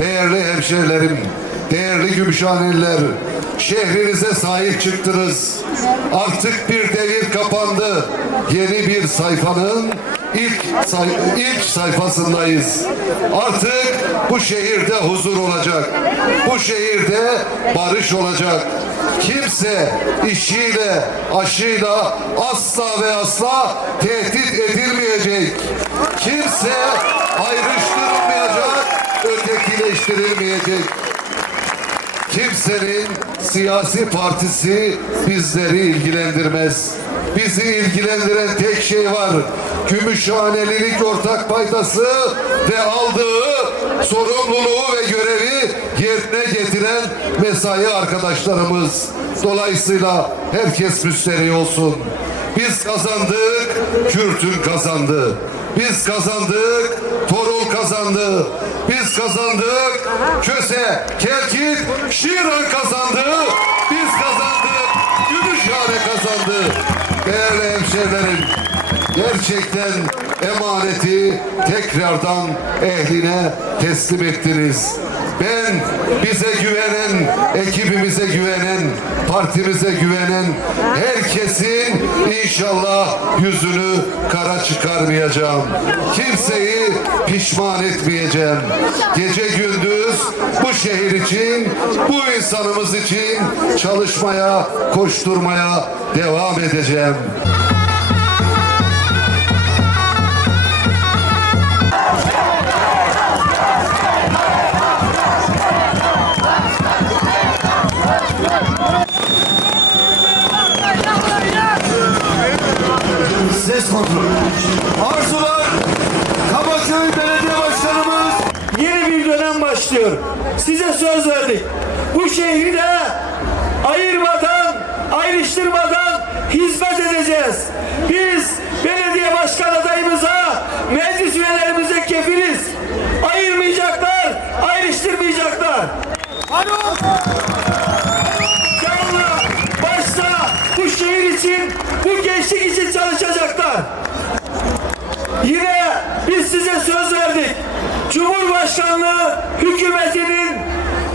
hemşehrilerim, değerli Gümüşhaneliler, şehrinize sahip çıktınız. Artık bir devir kapandı. Yeni bir sayfanın ilk say ilk sayfasındayız. Artık bu şehirde huzur olacak. Bu şehirde barış olacak. Kimse işiyle, aşıyla asla ve asla tehdit edilmeyecek. Kimse ayrıştırılmayacak, ötekileştirilmeyecek. Kimsenin siyasi partisi bizleri ilgilendirmez. Bizi ilgilendiren tek şey var. Gümüşhanelilik ortak paydası ve aldığı sorumluluğu ve görevi yerine getiren mesai arkadaşlarımız. Dolayısıyla herkes müsterih olsun. Biz kazandık, Kürt'ün kazandı. Biz kazandık, Torul kazandı. Biz kazandık, Köse, Kelkit, Şiran kazandı. Biz kazandık, Gümüşhane kazandı. Değerli hemşehrilerim, gerçekten emaneti tekrardan ehline teslim ettiniz. Ben bize güvenen, ekibimize güvenen, partimize güvenen herkesin inşallah yüzünü kara çıkarmayacağım. Kimseyi pişman etmeyeceğim. Gece gündüz bu şehir için, bu insanımız için çalışmaya, koşturmaya devam edeceğim. Ses kontrolü. Arzular, Kabaköy Belediye Başkanımız Yeni bir dönem başlıyor. Size söz verdik. Bu şehri de ayırmadan, için, bu gençlik için çalışacaklar. Yine biz size söz verdik. Cumhurbaşkanlığı hükümetinin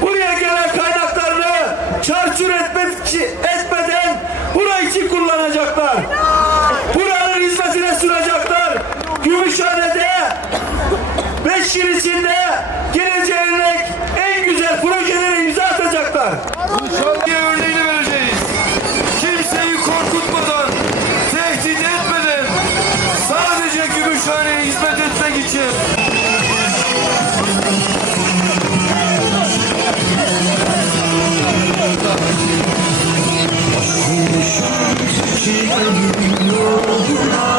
buraya gelen kaynaklarını çarçur etmeden bura için kullanacaklar. Buranın hizmetine sunacaklar. Gümüşhane'de beş yıl you know you know.